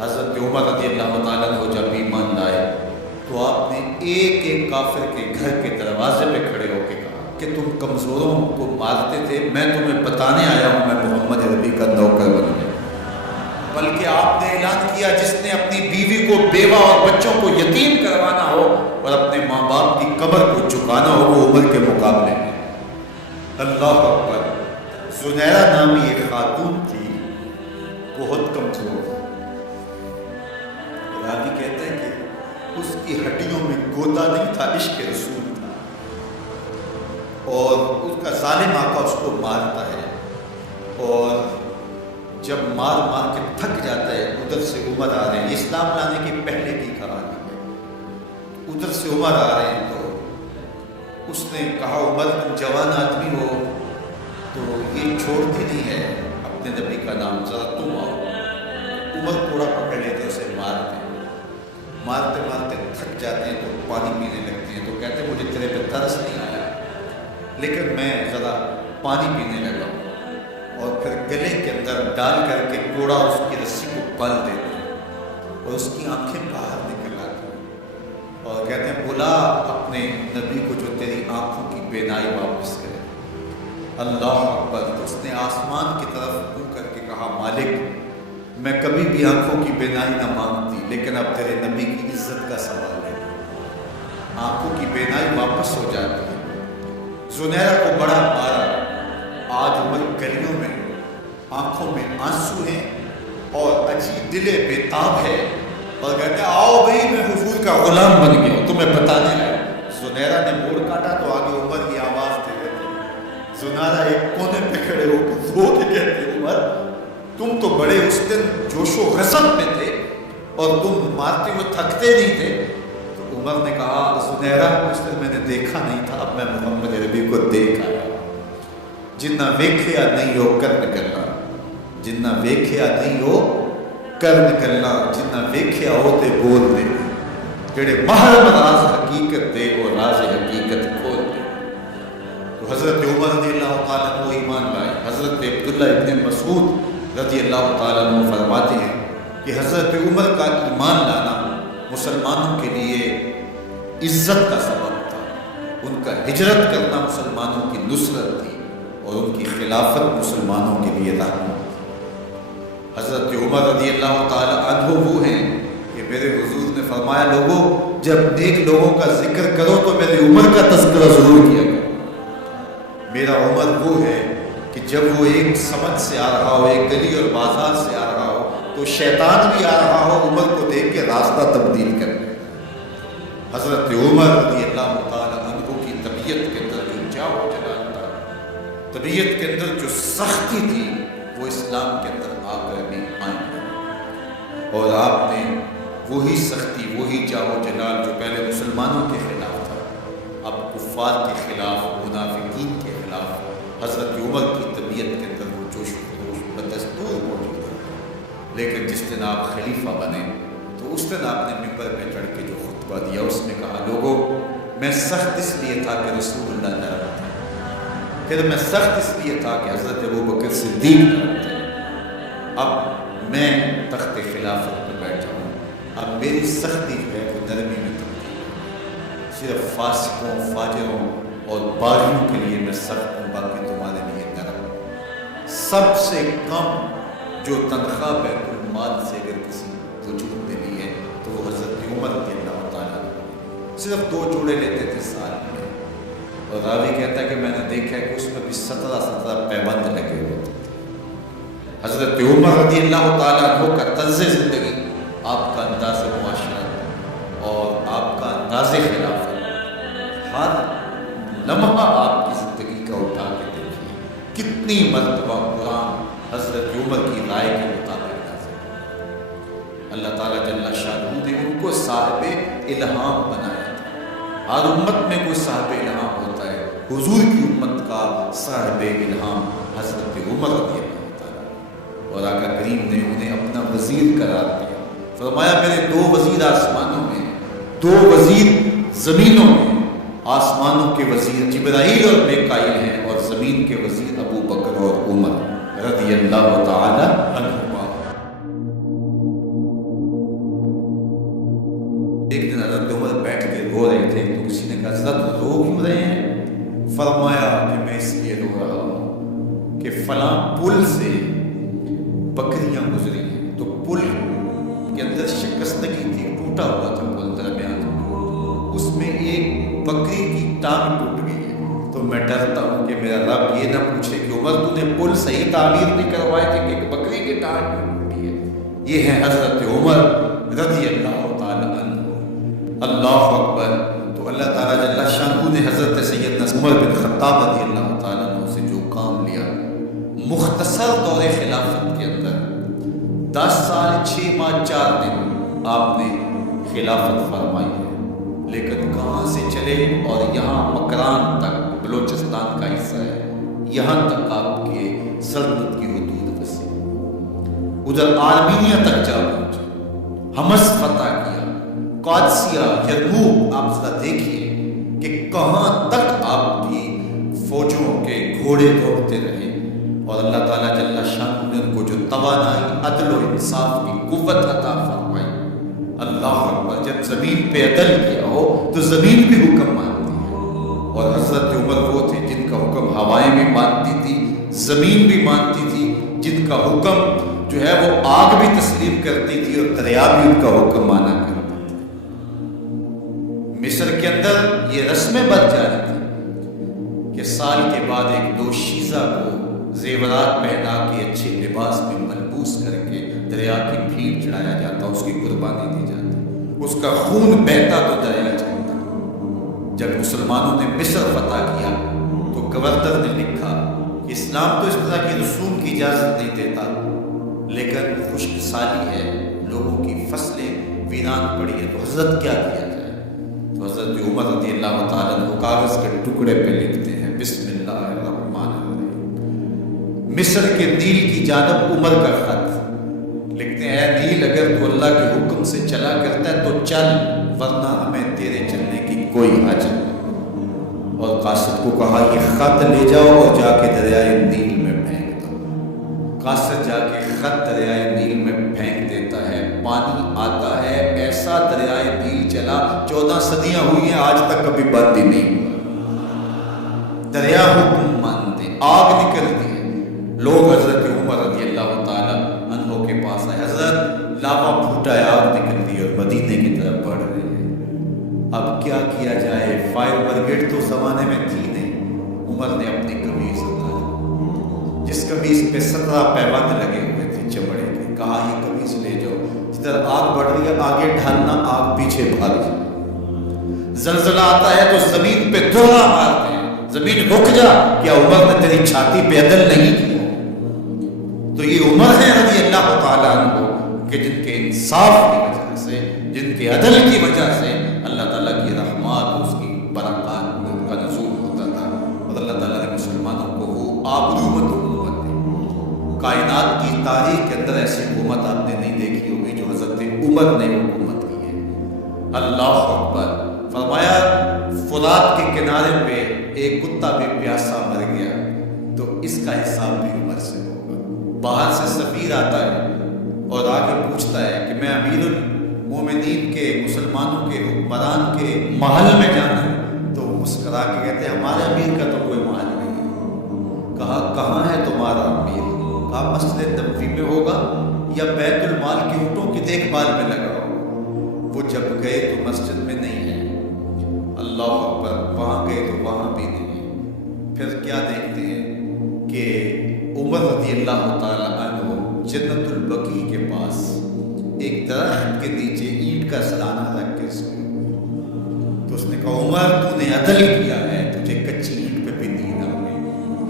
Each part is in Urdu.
حضرت عمر رضی اللہ تعالیٰ عنہ جب ایمان لائے تو آپ نے ایک ایک کافر کے گھر کے دروازے پہ کھڑے ہو کے کہا کہ تم کمزوروں کو مارتے تھے، میں تمہیں بتانے آیا ہوں میں محمد عربی کا نوکر بن گیا۔ بلکہ آپ نے اعلان کیا جس نے اپنی بیوی کو، بیوہ اور بچوں کو یتیم کروانا ہو اور اپنے ماں باپ کی قبر کو جھکانا ہو وہ عمر کے مقابلے میں۔ اللہ اکبر۔ زنیرہ نامی ایک خاتون تھی، بہت کمزور، راوی کہتے ہیں کہ اس کی ہڈیوں میں گودا نہیں تھا، عشق رسول تھا، اور اس کا ظالم آقا اس کو مارتا ہے، اور جب مار مار کے تھک جاتا ہے ادھر سے عمر آ رہے ہیں، اسلام لانے کی پہلے کی کہانی ہے، ادھر سے عمر آ رہے ہیں تو اس نے کہا عمر تم جوان آدمی ہو تو یہ چھوڑتی نہیں ہے اپنے نبی کا نام، ذرا تم آؤ۔ عمر کوڑا پکڑ لیتے اسے مارتے مارتے تھک جاتے ہیں تو پانی پینے لگتے ہیں، تو کہتے ہیں مجھے تیرے پہ ترس نہیں آیا لیکن میں ذرا پانی پینے لگا ہوں، اور پھر گلے کے اندر ڈال کر کے کوڑا اس کی رسی کو پل دیتے ہیں اور اس کی آنکھیں باہر نکل آتی ہیں اور کہتے ہیں بلا اپنے نبی کو جو تیری آنکھوں کی بینائی واپس کرے۔ اللہ اکبر۔ تو اس نے آسمان کی طرف منہ کر کے کہا مالک میں کبھی بھی آنکھوں کی بینائی نہ مانگتی لیکن اب تیرے نبی کی عزت کا سوال ہے، آنکھوں کی بینائی واپس ہو جاتی ہے۔ زنیرہ کو بڑا مارا، آج عمر گلیوں میں آنکھوں میں آنسو ہیں اور عجیب دل بےتاب ہے اور کہتے ہیں آؤ بھائی میں حضور کا غلام بن گیا ہوں تمہیں بتانے آیا۔ زنیرہ نے موڑ کاٹا تو آگے عمر کی آواز دے رہے، زنیرہ ایک کونے پہ کھڑے ہو کے رو کے کہتے عمر تم تو بڑے اس دن جوش و غضب میں تھے اور تم مارتے ہوئے تھکتے نہیں تھے۔ تو عمر نے کہا زنیرہ اس دن میں نے دیکھا نہیں تھا، اب میں محمد عربی کو دیکھ آیا، جنہ ویکھیا نہیں ہو کر نکلنا، جنہ ویکھیا نہیں ہو کر نکلنا، جنہ ویکھیا ہو تے بول دے، جڑے محرم راز حقیقت دے اور راز حقیقت کھول دے۔ تو حضرت عمر رضی اللہ تعالیٰ عنہ ایمان لائے۔ حضرت عبداللہ ابن مسعود رضی اللہ تعالیٰ عنہ فرماتے ہیں کہ حضرت عمر کا ایمان لانا مسلمانوں کے لیے عزت کا سبب تھا، ان کا ہجرت کرنا مسلمانوں کی نصرت تھی اور ان کی خلافت مسلمانوں کے لیے رحمت تھی۔ حضرت عمر رضی اللہ تعالیٰ عنہ وہ ہیں کہ میرے حضور نے فرمایا لوگوں جب نیک لوگوں کا ذکر کرو تو میرے عمر کا تذکرہ ضرور کیا کرو۔ میرا عمر وہ ہے کہ جب وہ ایک سمت سے آ رہا ہو، ایک گلی اور بازار سے آ رہا ہو تو شیطان بھی آ رہا ہو عمر کو دیکھ کے راستہ تبدیل کر دے۔ حضرت عمر رضی اللہ تعالیٰ عنہ کی طبیعت کے اندر جو جاؤ جلال تھا، طبیعت کے اندر جو سختی تھی وہ اسلام کے اندر آ کر بھی آئی، اور آپ نے وہی سختی وہی جاؤ جلال جو پہلے مسلمانوں کے خلاف تھا اب کفار کے خلاف، منافقین کے خلاف حضرت عمر کی طبیعت کے اندر وہ جوش و خروش بدستور موجود ہے۔ لیکن جس دن آپ خلیفہ بنے تو اس دن آپ نے ممبر پہ چڑھ کے جو خطبہ دیا اس میں کہا لوگوں میں سخت اس لیے تھا کہ رسول اللہ نرم تھا، پھر میں سخت اس لیے تھا کہ حضرت ابوبکر صدیق نرم تھے، اب میں تخت خلافت پہ بیٹھا ہوں، اب میری سختی جو ہے وہ نرمی میں تبدیل ہے، صرف فاسقوں فاجروں اور باغیوں کے لیے میں سخت ہوں، باقی تمہارے لیے نرم ہوں۔ سب سے کم جو تنخواہ بیت المال سے اگر کسی وجود میں لی ہے تو وہ حضرت عمر رضی اللہ تعالیٰ صرف 2 جوڑے لیتے تھے سال میں، اور راوی کہتا ہے کہ میں نے دیکھا ہے کہ اس میں بھی 17 پیبند لگے ہوئے تھے۔ حضرت عمر رضی اللہ تعالیٰ عنہ کا طرز زندگی، آپ کا انداز معاشرت اور آپ کا انداز خلافت، ہر لمحہ آپ کی زندگی کا اٹھا کے دیکھیے کتنی مرتبہ قرآن حضرت عمر کی رائے کے مطابق نازل۔ اللہ تعالیٰ جل شانہ نے ان کو صاحب الہام بنایا تھا۔ ہر امت میں کوئی صاحب الہام ہوتا ہے، حضور کی امت کا صاحب الہام حضرت عمر رضی اللہ تعالیٰ، اور آقا کریم نے انہیں اپنا وزیر قرار دیا۔ فرمایا میرے 2 وزیر آسمانوں میں، 2 وزیر زمینوں میں، آسمانوں کے وزیر جبرائیل اور میکائیل ہیں اور زمین کے وزیر ابو بکر اور عمر رضی اللہ تعالی عنہما۔ فرمایا کہ میں اس لیے رو رہا ہوں کہ فلاں پل سے بکریاں گزری ہیں، تو پل کے اندر شکستگی تھی، ٹوٹا ہوا تھا پل درمیان، اس میں ایک بکری کی ٹانگ ٹوٹ گئی ہے، تو میں ڈرتا ہوں کہ میرا رب یہ نہ پوچھے کہ عمر تو نے پل صحیح تعمیر نہیں کروائے تھے کہ ایک بکری کی ٹانگ ٹوٹی ہے۔ یہ ہے حضرت عمر رضی اللہ تعالی عنہ۔ اللہ اکبر۔ تو اللہ تعالیٰ جل شانہ نے حضرت سیدنا عمر بن خطاب رضی اللہ تعالیٰ عنہ سے جو کام لیا، مختصر دور خلافت کے اندر 10 سال 6 ماہ 4 دن آپ نے خلافت فرمائی ہے، لیکن کہاں سے چلے اور یہاں مکران تک، بلوچستان کا حصہ ہے، یہاں تک آپ کے سلطنت کی حدود وسیع، ادھر آرمینیا تک جا پہنچے، حمص فتح کیا، قادسیہ، یرموک۔ آپ ذرا دیکھیے کہ کہاں تک آپ کی فوجوں کے گھوڑے دوڑتے رہے، اور اللہ تعالیٰ جل شانہ نے ان کو جو توانائی، عدل و انصاف کی قوت عطا فرمائی۔ اللہ اکبر۔ جب زمین پہ عدل کیا ہو تو زمین بھی حکم مانتی ہے، اور حضرت عمر وہ تھے جن کا حکم ہوائیں بھی مانتی تھی، زمین بھی مانتی تھی، جن کا حکم جو ہے وہ آگ بھی تسلیم کرتی تھی اور دریا بھی ان کا حکم مانا کرتا تھا۔ مصر کے اندر یہ رسمیں بن جاتی تھی کہ سال کے بعد ایک دوشیزہ کو زیورات پہنا کے اچھے لباس میں ملبوس کر کے دریا کی بھیڑ چڑھایا جاتا، اس کی قربانی دی جاتی، اس کا خون بہتا تو دریا چلتا۔ جب مسلمانوں نے مصر فتح کیا تو گورنر نے لکھا کہ اسلام تو اس طرح کی رسوم کی اجازت نہیں دیتا، لیکن خشک سالی ہے، لوگوں کی فصلیں ویران پڑی ہے، تو حضرت کیا کیا جائے؟ تو حضرت عمر رضی اللہ تعالیٰ عنہ کاغذ کے ٹکڑے پہ لکھتے ہیں بسم اللہ الرحمن الرحیم، مصر کے نیل کی جانب عمر کا خط لکھتے ہیں، اے نیل اگر تو اللہ کے حکم سے چلا کرتا ہے تو چل، ورنہ ہمیں تیرے چلنے کی کوئی حاجت نہیں۔ اور قاصد کو کہا یہ خط لے جاؤ اور جا کے دریائے نیل میں پھینک دو۔ قاصد جا کے خط دریائے نیل میں پھینک دیتا ہے، پانی آتا ہے، ایسا دریائے نیل چلا 14 صدیاں ہوئی ہیں آج تک کبھی بند ہی نہیں ہوا، دریا حکم مانتے، آگ نکلتی ہے۔ لوگ حضرت عمر رضی اللہ تعالی عنہ کے پاس آئے، حضرت لاوا پھوٹا ہے، آگ نکلتی ہے اور مدینے کی طرف بڑھ رہے ہیں، اب کیا کیا جائے؟ فائر بریگیڈ تو زمانے میں تھی نہیں۔ عمر نے اپنی قمیص اتاری، جس قمیص پہ 17 پیمانے لگے ہوئے تھے چمڑے کے، کہا یہ قمیص لے جاؤ، جدھر آگ بڑھ رہی ہے آگے ڈھالنا، آگ پیچھے بھاگ جائے، زلزلہ آتا ہے تو زمین پہ دھونا مارتے ہیں، زمین رک جا، کیا عمر نے تیری چھاتی پہ عدل نہیں کیا؟ تو یہ عمر ہے رضی اللہ تعالیٰ عنہ کہ جن کے انصاف کی وجہ سے، جن کے عدل کی وجہ سے اللہ تعالیٰ کی رحمات، اس کی برکات کا نزول ہوتا تھا، اور اللہ تعالیٰ نے مسلمانوں کو وہ آبرومند حکومت دی۔ کائنات کی تاریخ کے اندر ایسی حکومت آپ نے نہیں دیکھی ہوگی جو حضرت عمر نے حکومت کی ہے۔ اللہ اکبر۔ فرمایا فرات کے کنارے پہ ایک کتا بھی پیاسا مر گیا تو اس کا حساب بھی عمر سے ہوگا۔ باہر سے سفیر آتا ہے اور آگے پوچھتا ہے کہ میں امیر المومنین کے، مسلمانوں کے حکمران کے محل میں جانا ہے، تو مسکرا کے کہتے ہیں ہمارے امیر کا تو کوئی محل نہیں ہے۔ کہا کہاں ہے تمہارا امیر؟ کہا مسجد نبوی میں ہوگا یا بیت المال کی اونٹوں کی دیکھ بھال میں لگا ہوگا۔ وہ جب گئے تو مسجد میں نہیں ہے، اللہ اکبر، وہاں گئے تو وہاں بھی نہیں ہے۔ پھر کیا دیکھتے ہیں کہ عمر رضی اللہ تعالیٰ عنہ جنت البقیع کے پاس ایک درخت کے نیچے اینٹ کا سلانہ رکھ کے سوئے، تو اس نے کہا عمر تو نے عدل کیا ہے، تجھے کچی اینٹ پہ بھی نیند آ گئی،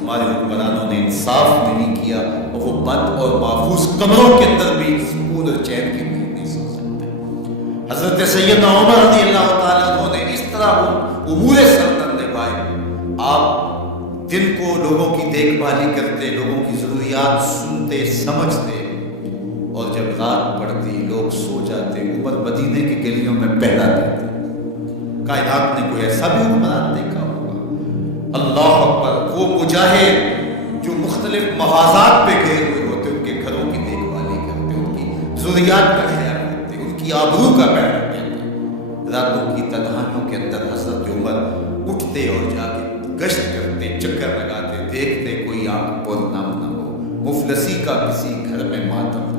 ہمارے حکمرانوں نے انصاف نہیں کیا، اور وہ بند اور محفوظ کمروں کے اندر بھی سکون اور چین کی نیند نہیں سو سکتے۔ حضرت سیدنا عمر رضی اللہ تعالیٰ عنہ نے اس طرح امور سلطنت نبھائے، آپ دن کو لوگوں کی دیکھ بھالی کرتے، لوگوں کی ضروریات سنتے سمجھتے، اور جب رات پڑتی لوگ سو جاتے، عمر مدینے کی گلیوں میں پہرا دیتے۔ کائنات نے کوئی ایسا بھی حکمران دیکھا ہوگا؟ اللہ اکبر۔ وہ مجاہد جو مختلف محاذات پہ گئے ہوئے ہوتے، ان کے گھروں کی دیکھ بھالی کرتے، ان کی ضروریات کا خیال رکھتے، ان کی آبرو کا خیال رکھتے، راتوں کی تنہائیوں کے اندر حضرت عمر اٹھتے اور جا کے گشت کرتے۔ مفلسی کا کسی گھر میں ماتم